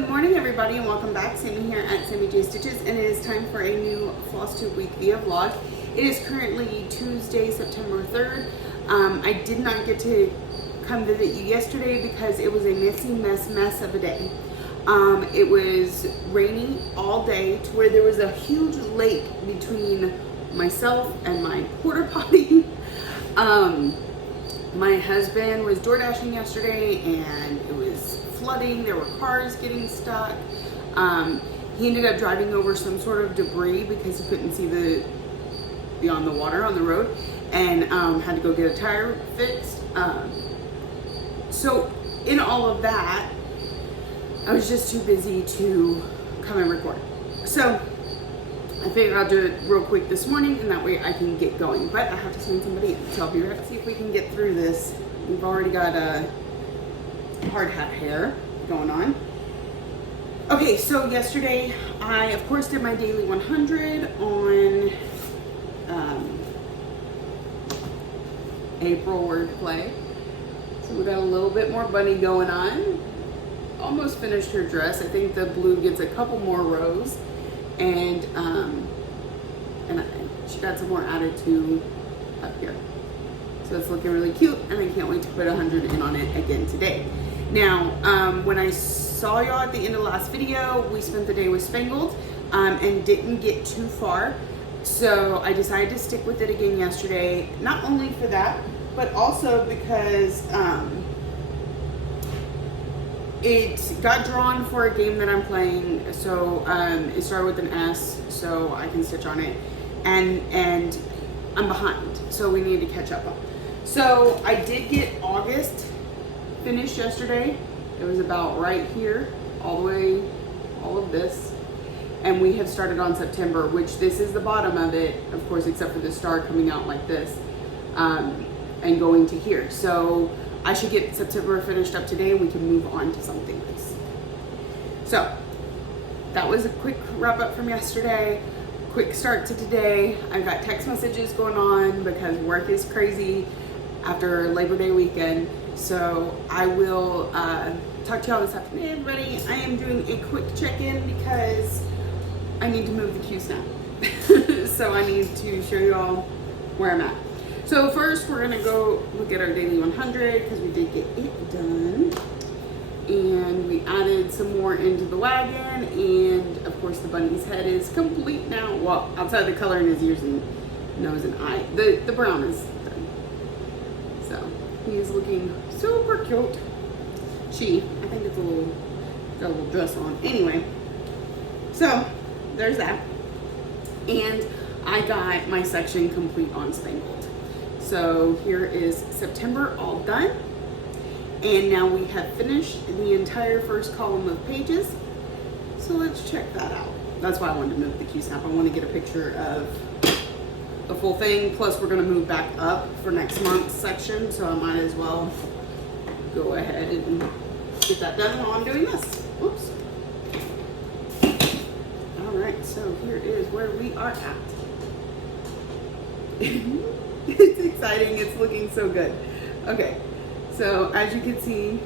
Good morning, everybody, and welcome back. Sammy here at Sammy J Stitches, and it is time for a new Flosstube Week via vlog. It is currently Tuesday, September 3rd. I did not get to come visit you yesterday because it was a messy mess of a day. It was rainy all day to where there was a huge lake between myself and my porta potty. My husband was door dashing yesterday and it was flooding. There were cars getting stuck. He ended up driving over some sort of debris because he couldn't see beyond the water on the road, and had to go get a tire fixed. So in all of that, I was just too busy to come and record. So I figured I'll do it real quick this morning, and that way I can get going. But I have to send somebody in, so I'll be right back to see if we can get through this. We've already got a hard hat hair going on. Okay, so yesterday I of course did my daily 100 on April wordplay. So we got a little bit more bunny going on. Almost finished her dress. I think the blue gets a couple more rows, and she got some more added to up here. So it's looking really cute, and I can't wait to put 100 in on it again today. Now, when I saw y'all at the end of the last video, we spent the day with Spangled and didn't get too far. So I decided to stick with it again yesterday, not only for that, but also because it got drawn for a game that I'm playing. So it started with an S, so I can stitch on it, and I'm behind, so we need to catch up on. So I did get August finished yesterday. It was about right here, all the way, all of this. And we have started on September, which this is the bottom of it, of course, except for the star coming out like this, and going to here. So I should get September finished up today, and we can move on to something else. So that was a quick wrap up from yesterday, quick start to today. I've got text messages going on because work is crazy after Labor Day weekend. So I will talk to y'all this afternoon, everybody. I am doing a quick check-in because I need to move the Q-snap. So I need to show y'all where I'm at. So first we're gonna go look at our daily 100 because we did get it done. And we added some more into the wagon, and of course the bunny's head is complete now. Well, outside the color in his ears and nose and eye. The brown is done. So he is looking super cute. I think it's got a little dress on. Anyway, so there's that. And I got my section complete on Spangled. So here is September all done. And now we have finished the entire first column of pages. So let's check that out. That's why I wanted to move the Q-snap. I want to get a picture of the full thing. Plus we're going to move back up for next month's section. So I might as well go ahead and get that done while I'm doing this. Oops. All right, so here is where we are at. It's exciting. It's looking so good. Okay. So as you can see,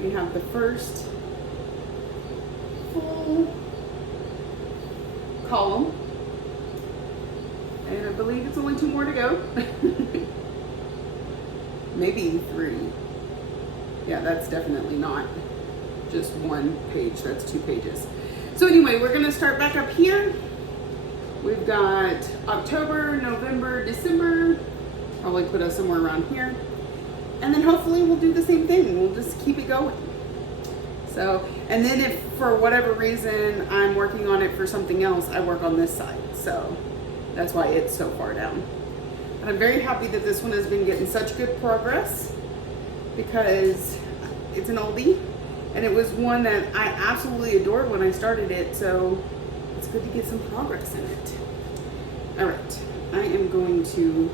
we have the first full column, and I believe it's only 2 more to go. Maybe 3. Yeah, that's definitely not just 1 page, that's 2 pages. So anyway, we're gonna start back up here. We've got October, November, December, probably put us somewhere around here. And then hopefully we'll do the same thing. We'll just keep it going. So, and then if for whatever reason I'm working on it for something else, I work on this side. So that's why it's so far down. But I'm very happy that this one has been getting such good progress because it's an oldie, and it was one that I absolutely adored when I started it. So it's good to get some progress in it. All right, I am going to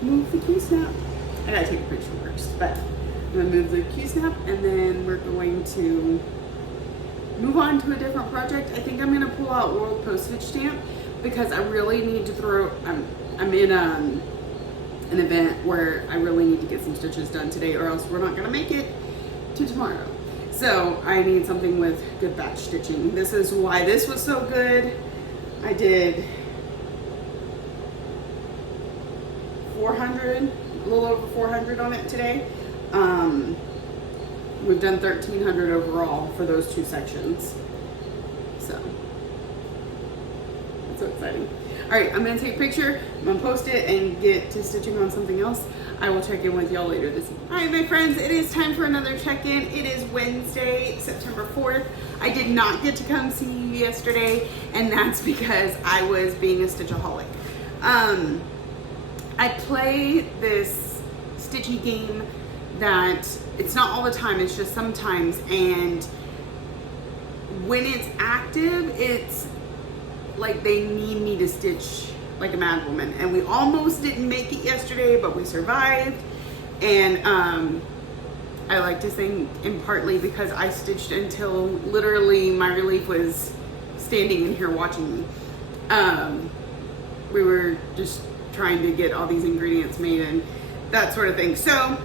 move the Q-snap. I gotta take a picture first, but I'm gonna move the Q-snap, and then we're going to move on to a different project. I think I'm gonna pull out World Postage Stamp because I really need to throw, I'm in an event where I really need to get some stitches done today, or else we're not gonna make it to tomorrow. So I need something with good batch stitching. This is why this was so good. I did 400, a little over 400 on it today. We've done 1,300 overall for those 2 sections. So, that's so exciting. All right, I'm gonna take a picture, I'm gonna post it and get to stitching on something else. I will check in with y'all later this evening. All right, my friends, it is time for another check-in. It is Wednesday, September 4th. I did not get to come see you yesterday, and that's because I was being a stitchaholic. I play this stitchy game that it's not all the time, it's just sometimes, and when it's active, it's like they need me to stitch like a mad woman. And we almost didn't make it yesterday, but we survived. And I like to sing in partly because I stitched until literally my relief was standing in here watching me. We were just trying to get all these ingredients made and that sort of thing. So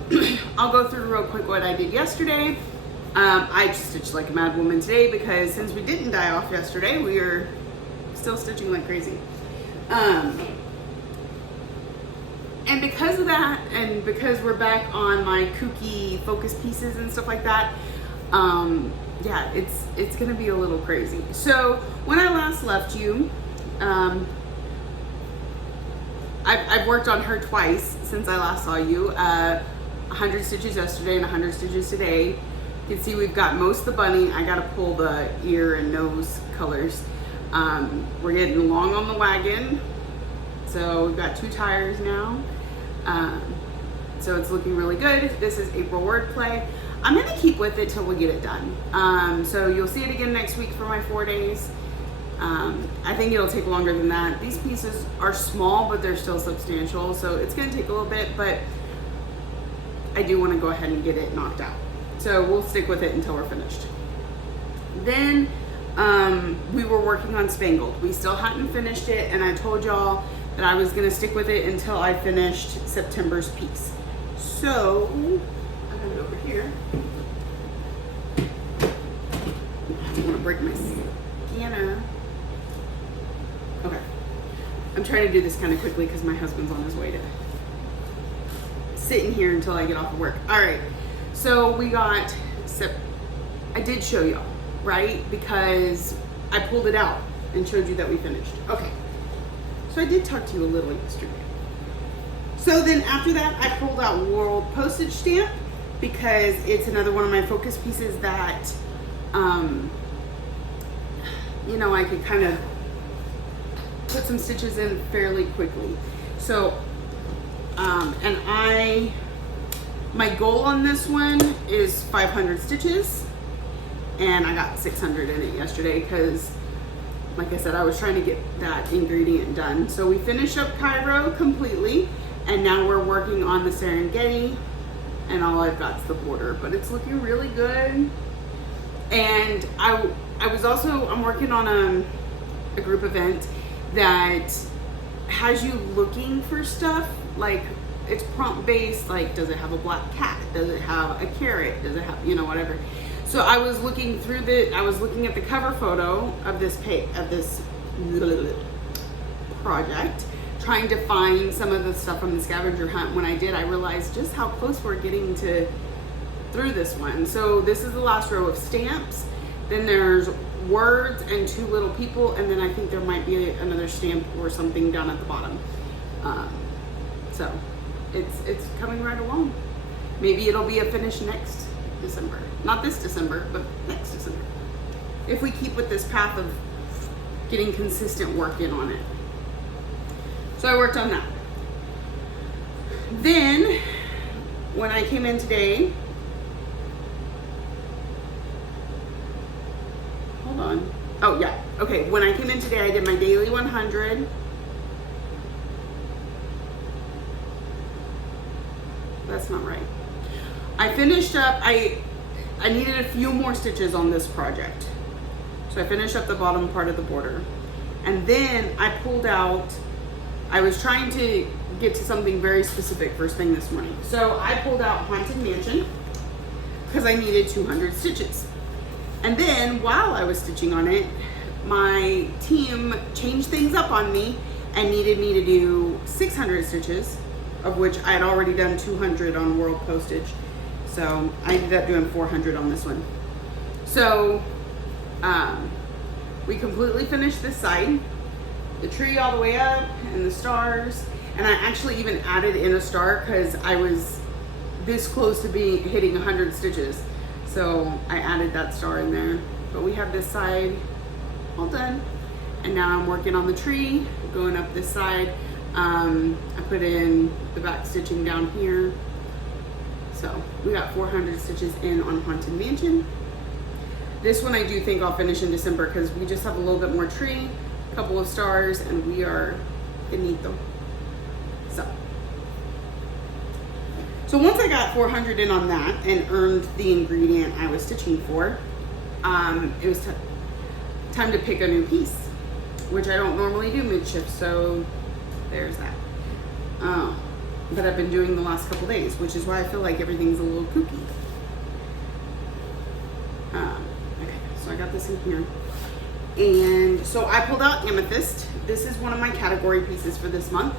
I'll go through real quick what I did yesterday. I just stitched like a mad woman today because since we didn't die off yesterday, we are still stitching like crazy. And because of that, and because we're back on my kooky focus pieces and stuff like that, yeah, it's gonna be a little crazy. So when I last left you, I've worked on her twice since I last saw you. 100 stitches yesterday and 100 stitches today. You can see we've got most of the bunny. I gotta pull the ear and nose colors. We're getting along on the wagon. So we've got 2 tires now. So it's looking really good. This is April wordplay. I'm gonna keep with it till we get it done. So you'll see it again next week for my 4 days. I think it'll take longer than that. These pieces are small, but they're still substantial. So it's gonna take a little bit, but I do wanna go ahead and get it knocked out. So we'll stick with it until we're finished. Then we were working on Spangled. We still hadn't finished it, and I told y'all that I was gonna stick with it until I finished September's piece. So, I have it over here. I don't wanna break my scanner. Okay. I'm trying to do this kind of quickly because my husband's on his way to sitting here until I get off of work. All right, so we got, I did show y'all, right? Because I pulled it out and showed you that we finished. Okay. So I did talk to you a little yesterday. So then after that, I pulled out World Postage Stamp because it's another one of my focus pieces that, you know, I could kind of put some stitches in fairly quickly. So, and my goal on this one is 500 stitches, and I got 600 in it yesterday because, like I said, I was trying to get that ingredient done. So we finished up Cairo completely, and now we're working on the Serengeti, and all I've got is the border, but it's looking really good. And I'm working on a group event that has you looking for stuff, like it's prompt based, like does it have a black cat? Does it have a carrot? Does it have, you know, whatever. So I was looking through I was looking at the cover photo of this project, trying to find some of the stuff from the scavenger hunt. When I did, I realized just how close we're getting through this one. So this is the last row of stamps. Then there's words and 2 little people, and then I think there might be another stamp or something down at the bottom. So it's coming right along. Maybe it'll be a finish next December. Not this December, but next December. If we keep with this path of getting consistent work in on it. So I worked on that. Then, when I came in today, hold on. Oh yeah, okay. When I came in today, I did my daily 100. That's not right. I finished up, I needed a few more stitches on this project. So I finished up the bottom part of the border. And then I pulled out, I was trying to get to something very specific first thing this morning. So I pulled out Haunted Mansion. because I needed 200 stitches. And then while I was stitching on it, my team changed things up on me and needed me to do 600 stitches, of which I had already done 200 on World Postage. So I ended up doing 400 on this one. So we completely finished this side, the tree all the way up and the stars. And I actually even added in a star because I was this close to hitting 100 stitches. So I added that star in there. But we have this side all done. And now I'm working on the tree, going up this side. I put in the back stitching down here. So we got 400 stitches in on Haunted Mansion. This one I do think I'll finish in December because we just have a little bit more tree, a couple of stars, and we are finito. So once I got 400 in on that and earned the ingredient I was stitching for, it was time to pick a new piece, which I don't normally do mid-shift, so there's that. But I've been doing the last couple days, which is why I feel like everything's a little kooky. Okay, so I got this in here. And so I pulled out Amethyst. This is one of my category pieces for this month.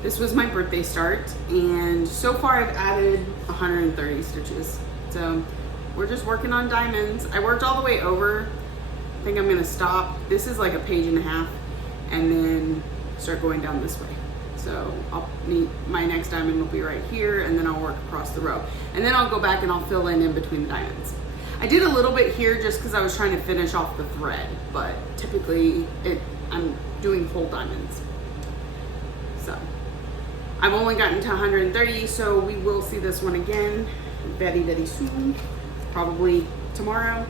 This was my birthday start, and so far I've added 130 stitches. So we're just working on diamonds. I worked all the way over. I think I'm gonna stop. This is like a page and a half, and then start going down this way. So my next diamond will be right here, and then I'll work across the row. And then I'll go back and I'll fill in between the diamonds. I did a little bit here just because I was trying to finish off the thread, but typically I'm doing full diamonds. So I've only gotten to 130, so we will see this one again very, very soon, probably tomorrow.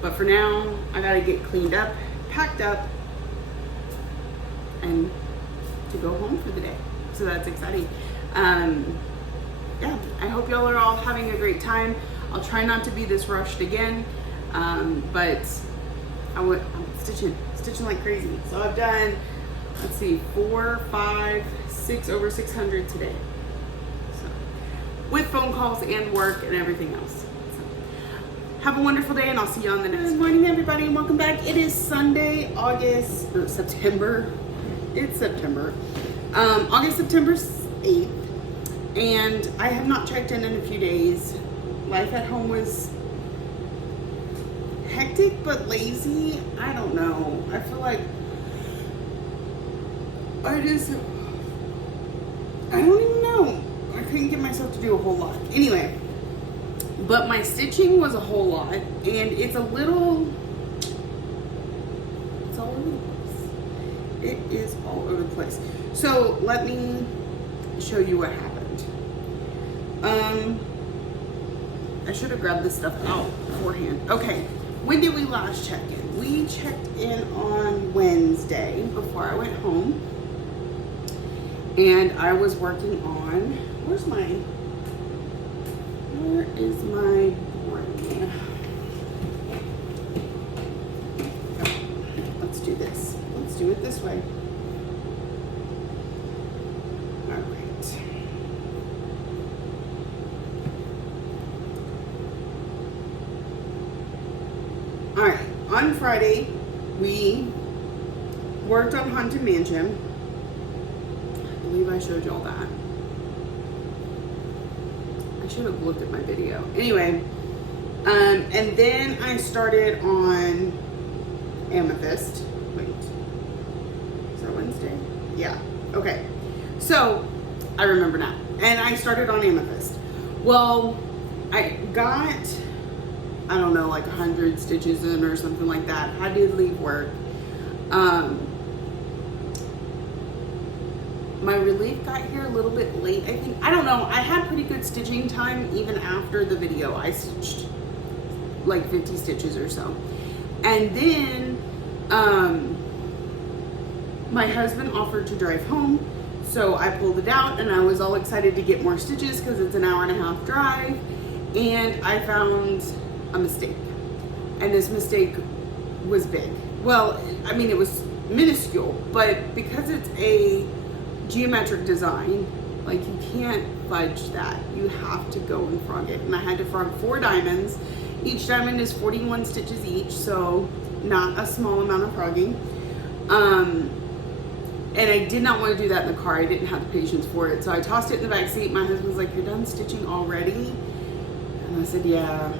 But for now, I gotta get cleaned up, packed up, and to go home for the day. So that's exciting. Yeah, I hope y'all are all having a great time. I'll try not to be this rushed again, but I'm stitching like crazy. So I've done, let's see, 4, 5, 6, over 600 today. So, with phone calls and work and everything else. So, have a wonderful day, and I'll see you on the next. Good morning, everybody, and welcome back. It is Sunday, September. It's September. September 8th, and I have not checked in a few days. Life at home was hectic but lazy. I don't know. I feel like I don't even know. I couldn't get myself to do a whole lot. Anyway, but my stitching was a whole lot, and it's all over the place. It is all over the place. So let me show you what happened. I should have grabbed this stuff out beforehand. Okay, when did we last check in? We checked in on Wednesday before I went home. And I was working on, where is my brain? Let's do this. Let's do it this way. All right. All right, on Friday, we worked on Haunted Mansion. I believe I showed y'all that. I should have looked at my video. Anyway, and then I started on Amethyst. Wait, is that Wednesday? Yeah, okay. So, I remember now. And I started on Amethyst. Well, I got, I don't know, like 100 stitches in or something like that. I did leave work. My relief got here a little bit late, I think. I don't know. I had pretty good stitching time even after the video. I stitched like 50 stitches or so. And then my husband offered to drive home. So I pulled it out, and I was all excited to get more stitches because it's an hour and a half drive. And I found a mistake. And this mistake was big. Well, I mean, it was minuscule, but because it's a geometric design, like, you can't fudge that. You have to go and frog it. And I had to frog 4 diamonds. Each diamond is 41 stitches each, so not a small amount of frogging. And I did not want to do that in the car. I didn't have the patience for it. So I tossed it in the back seat. My husband was like, "You're done stitching already?" And I said, "Yeah."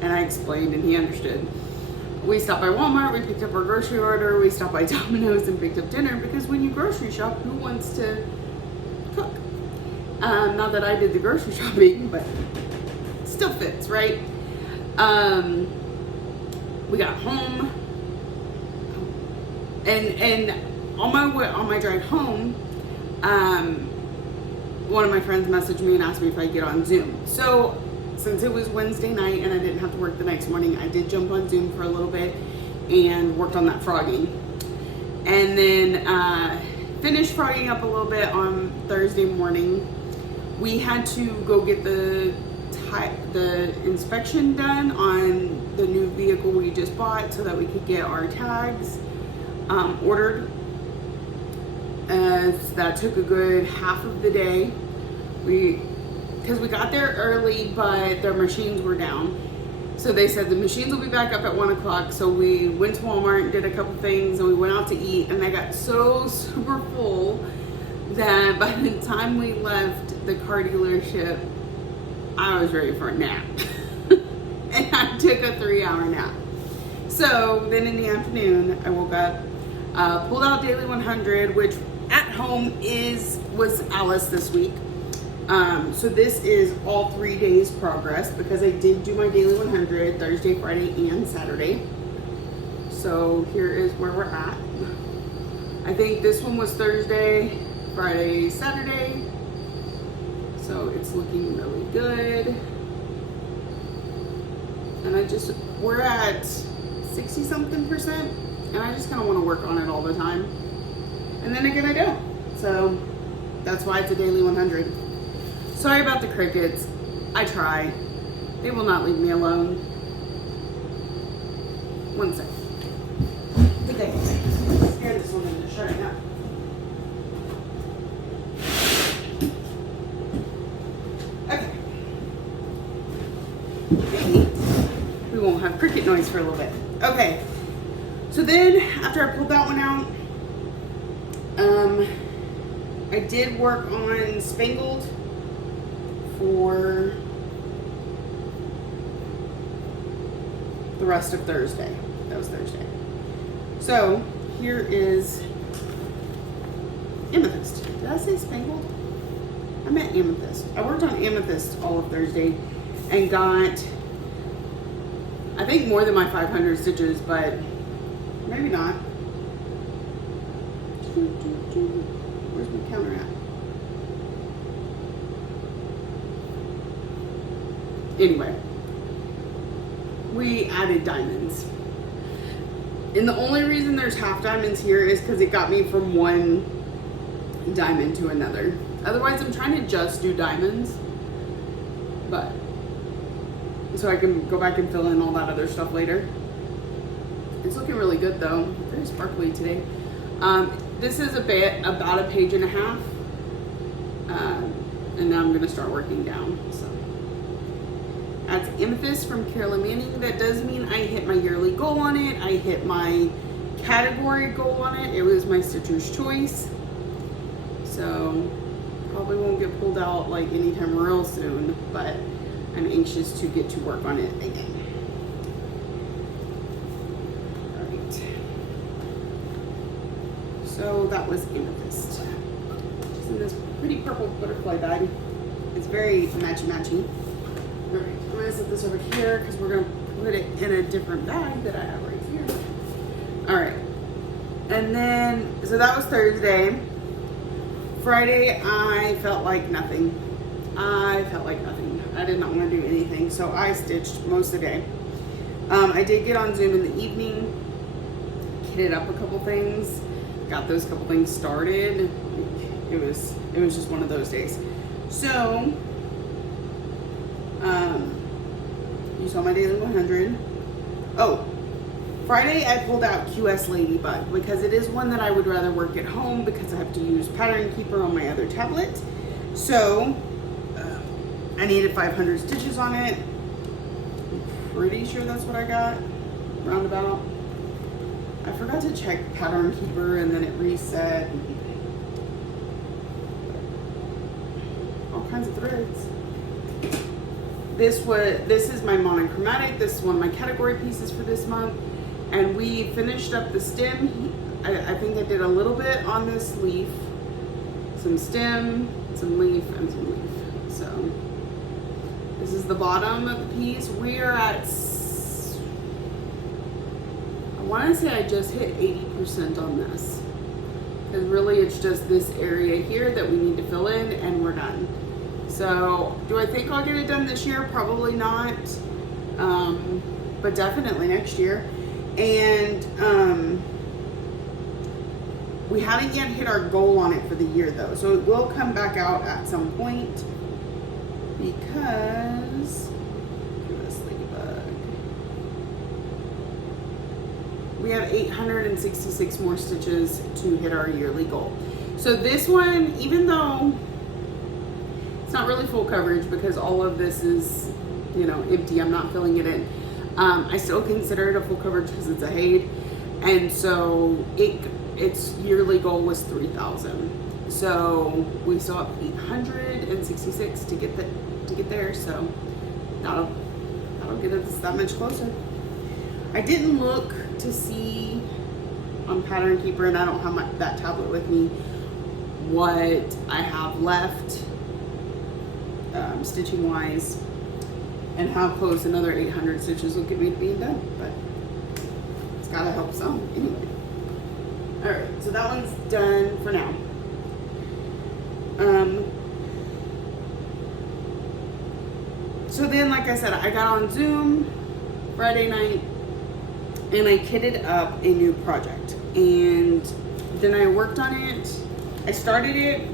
And I explained and he understood. We stopped by Walmart, we picked up our grocery order, we stopped by Domino's and picked up dinner, because when you grocery shop, who wants to cook? Not that I did the grocery shopping, but it still fits, right? We got home, and on my drive home, one of my friends messaged me and asked me if I'd get on Zoom. So since it was Wednesday night and I didn't have to work the next morning, I did jump on Zoom for a little bit and worked on that frogging. And then finished frogging up a little bit on Thursday morning. We had to go get the inspection done on the new vehicle we just bought so that we could get our tags ordered. That took a good half of the day. Because we got there early, but their machines were down. So they said the machines will be back up at 1 o'clock. So we went to Walmart and did a couple things, and we went out to eat, and I got so super full that by the time we left the car dealership, I was ready for a nap. And I took a 3-hour nap. So then in the afternoon, I woke up, pulled out Daily 100, which at home was Alice this week. So this is all 3 days progress, because I did do my Daily 100 Thursday, Friday, and Saturday. So here is where we're at. I think this one was Thursday, Friday, Saturday. So it's looking really good. And we're at 60 something%. And I just kind of want to work on it all the time. And then again, I don't. So that's why it's a Daily 100. Sorry about the crickets. I try. They will not leave me alone. One second. I think I scared this one into shutting up. Okay. Maybe we won't have cricket noise for a little bit. Okay. So then, after I pulled that one out, I did work on Spangled for the rest of Thursday. That was Thursday. So here is Amethyst. Did I say Spangled? I meant Amethyst. I worked on Amethyst all of Thursday and got, I think, more than my 500 stitches, but maybe not. Where's my counter at? Anyway, we added diamonds. And the only reason there's half diamonds here is because it got me from one diamond to another. Otherwise, I'm trying to just do diamonds. But, so I can go back and fill in all that other stuff later. It's looking really good though. Very sparkly today. This is about a page and a half. And now I'm going to start working down. So that's Amethyst from Carolyn Manning. That does mean I hit my yearly goal on it. I hit my category goal on it. It was my Stitcher's Choice. So probably won't get pulled out like anytime real soon, but I'm anxious to get to work on it again. So that was Amethyst. It's in this pretty purple butterfly bag. It's very matchy-matchy. Alright, I'm going to set this over here because we're going to put it in a different bag that I have right here. Alright. And then, so that was Thursday. Friday, I felt like nothing. I did not want to do anything, so I stitched most of the day. I did get on Zoom in the evening, kitted up a couple things. Got those couple things started. It was just one of those days. So, you saw my Daily 100. Oh, Friday I pulled out QS Ladybug because it is one that I would rather work at home because I have to use Pattern Keeper on my other tablet. So, I needed 500 stitches on it. I'm pretty sure that's what I got, roundabout. I forgot to check Pattern Keeper and then it reset. All kinds of threads. This is my monochromatic. This is one of my category pieces for this month. And we finished up the stem. I think I did a little bit on this leaf. Some stem, some leaf, and some leaf. So this is the bottom of the piece. We are at, I want to say I just hit 80% on this. Because really it's just this area here that we need to fill in and we're done. So do I think I'll get it done this year? Probably not. But definitely next year. And we haven't yet hit our goal on it for the year though. So it will come back out at some point because we have 866 more stitches to hit our yearly goal. So this one, even though it's not really full coverage because all of this is, you know, empty, I'm not filling it in. I still consider it a full coverage because it's a Haid. And so its yearly goal was 3,000. So we still have 866 to get there. So that'll get us that much closer. I didn't look to see on Pattern Keeper, and I don't have that tablet with me, what I have left stitching wise and how close another 800 stitches will get me to being done, but it's gotta help some anyway. All right, so that one's done for now. So then, like I said, I got on Zoom Friday night and I kitted up a new project, and then I worked on it. I started it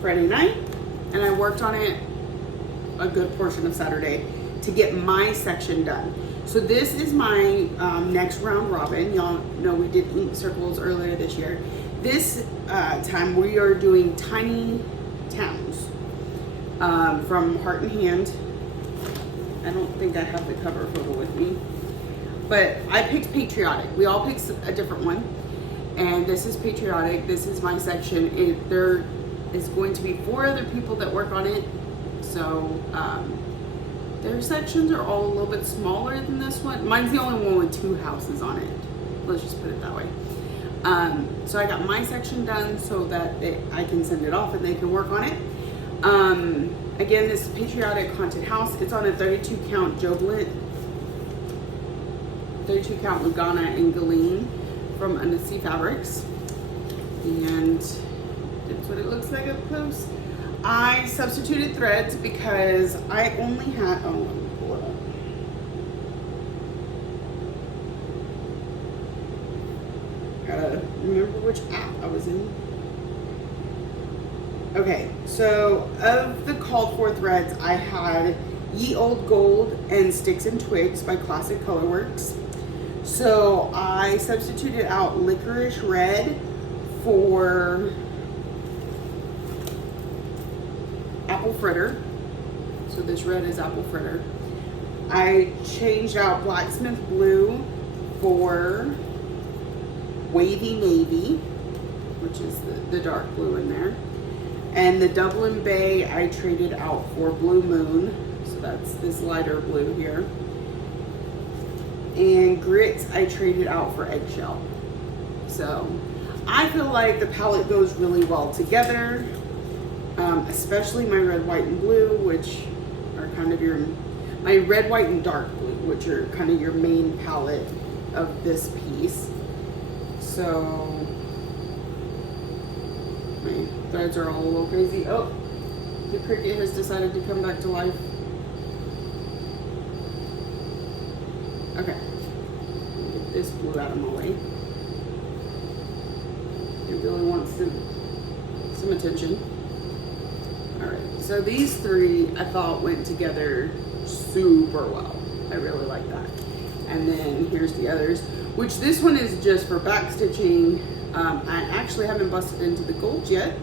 Friday night and I worked on it a good portion of Saturday to get my section done. So this is my next round robin. Y'all know we did ink circles earlier this year. This time we are doing tiny towns from Heart and Hand. I don't think I have the cover photo with me, but I picked Patriotic. We all picked a different one, and this is Patriotic. This is my section. There is going to be 4 other people that work on it, so their sections are all a little bit smaller than this one. Mine's the only one with 2 houses on it. Let's just put it that way. So I got my section done so that I can send it off and they can work on it. Again, this is Patriotic Haunted House. It's on a 32 count Jobelet, 32 count Lugana and Galeen from Undersea Fabrics. And that's what it looks like up close. I substituted threads because I only had, oh, let me pull it up. Gotta remember which app I was in. Okay, so of the called for threads, I had Ye Old Gold and Sticks and Twigs by Classic Colorworks. So I substituted out Licorice Red for Apple Fritter. So this red is Apple Fritter. I changed out Blacksmith Blue for Wavy Navy, which is the dark blue in there. And the Dublin Bay I traded out for Blue Moon. So that's this lighter blue here. And Grits I traded out for Eggshell. So I feel like the palette goes really well together. Especially my red, white, and blue, which are kind of my red, white, and dark blue, which are kind of your main palette of this piece. So my threads are all a little crazy. Oh, the Cricut has decided to come back to life. Okay, get this blue out of my way. It really wants some attention. Alright, so these 3 I thought went together super well. I really like that. And then here's the others, which this one is just for back stitching. I actually haven't busted into the gold yet.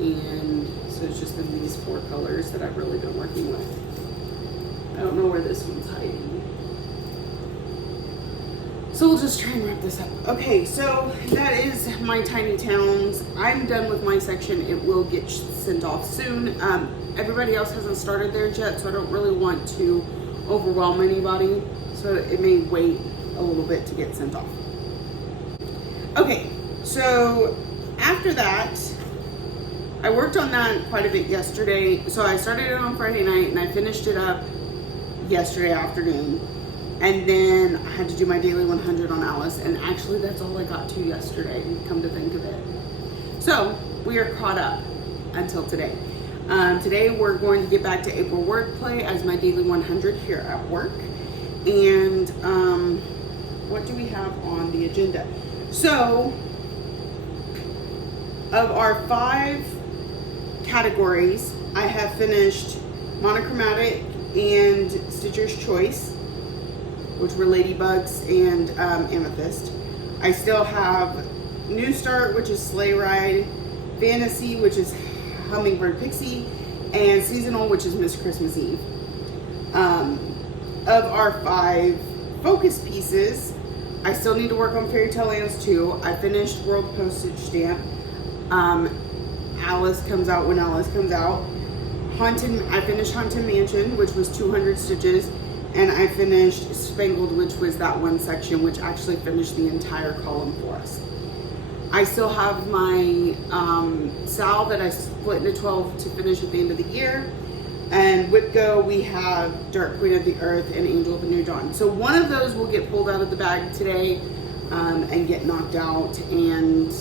And So it's just been these 4 colors that I've really been working with. I don't know where this one's hiding. So we'll just try and wrap this up. Okay, so that is my tiny towns. I'm done with my section. It will get sent off soon. Everybody else hasn't started theirs yet, so I don't really want to overwhelm anybody. So it may wait a little bit to get sent off. Okay, so after that, I worked on that quite a bit yesterday. So I started it on Friday night and I finished it up yesterday afternoon. And then I had to do my daily 100 on Alice, and actually that's all I got to yesterday, come to think of it. So we are caught up until today. Today we're going to get back to April wordplay as my daily 100 here at work. And what do we have on the agenda? So of our 5 categories, I have finished monochromatic and Stitcher's Choice, which were ladybugs and amethyst. I still have New Start, which is sleigh ride, fantasy, which is hummingbird pixie, and seasonal, which is Miss Christmas Eve. Of our 5 focus pieces, I still need to work on Fairy Tale Lands 2. I finished World Postage Stamp. Alice comes out when Alice comes out. I finished Haunted Mansion, which was 200 stitches. And I finished Spangled, which was that one section, which actually finished the entire column for us. I still have my Sal that I split into 12 to finish at the end of the year. And Whip Go, we have Dark Queen of the Earth and Angel of the New Dawn. So one of those will get pulled out of the bag today and get knocked out, and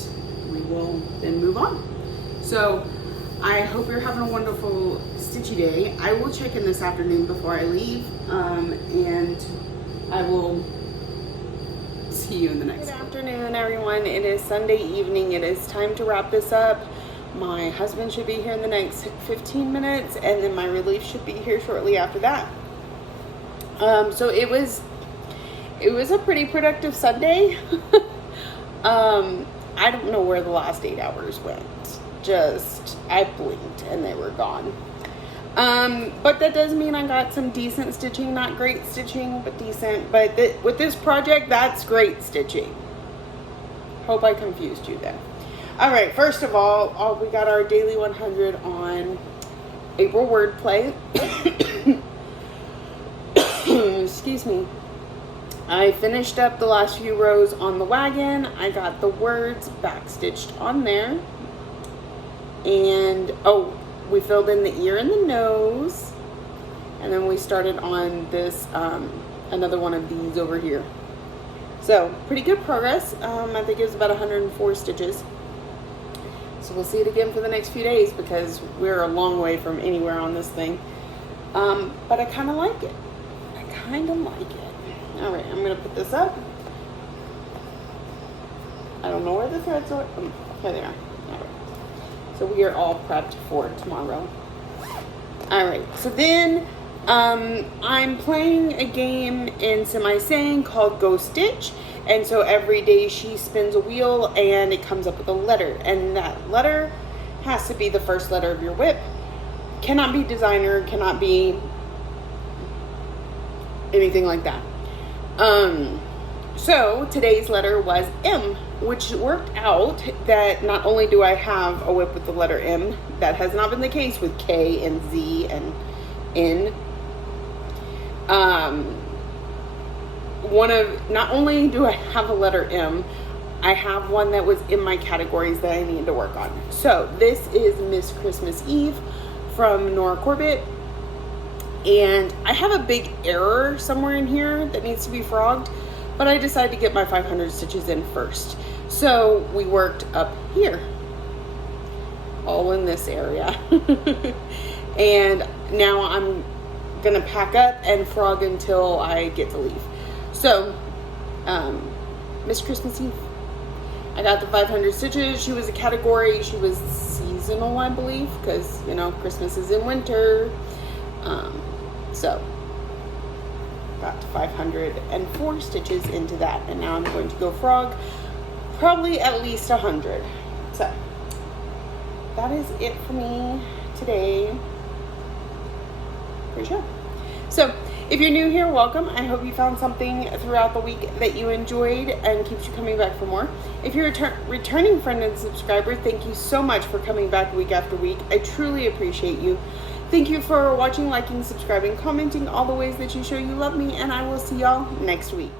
we will then move on. So I hope you're having a wonderful stitchy day. I will check in this afternoon before I leave, and I will see you in the next one. Good afternoon, everyone. It is Sunday evening. It is time to wrap this up. My husband should be here in the next 15 minutes, and then my relief should be here shortly after that. So it was a pretty productive Sunday. I don't know where the last 8 hours went. I blinked and they were gone. But that does mean I got some decent stitching, not great stitching, but decent. But with this project, that's great stitching. Hope I confused you then. All right, first of all, we got our daily 100 on April wordplay. Excuse me. I finished up the last few rows on the wagon. I got the words backstitched on there. And, we filled in the ear and the nose. And then we started on this, another one of these over here. So, pretty good progress. I think it was about 104 stitches. So we'll see it again for the next few days because we're a long way from anywhere on this thing. But I kind of like it. All right, I'm going to put this up. I don't know where the threads are. Okay, they are. All right. So we are all prepped for tomorrow. All right, so then I'm playing a game in Semi-Sane called Go Stitch. And so every day she spins a wheel and it comes up with a letter. And that letter has to be the first letter of your whip. Cannot be designer, cannot be anything like that. So today's letter was M, which worked out that not only do I have a whip with the letter M, that has not been the case with K and Z and N. Not only do I have a letter M, I have one that was in my categories that I needed to work on. So this is Miss Christmas Eve from Nora Corbett. And I have a big error somewhere in here that needs to be frogged, but I decided to get my 500 stitches in first. So we worked up here, all in this area. And now I'm gonna pack up and frog until I get to leave. So, Miss Christmas Eve, I got the 500 stitches. She was a category, she was seasonal, I believe, because, you know, Christmas is in winter. So, got 504 stitches into that, and now I'm going to go frog probably at least 100. So, that is it for me today. For sure. So, if you're new here, welcome. I hope you found something throughout the week that you enjoyed and keeps you coming back for more. If you're a returning friend and subscriber, thank you so much for coming back week after week. I truly appreciate you. Thank you for watching, liking, subscribing, commenting, all the ways that you show you love me, and I will see y'all next week.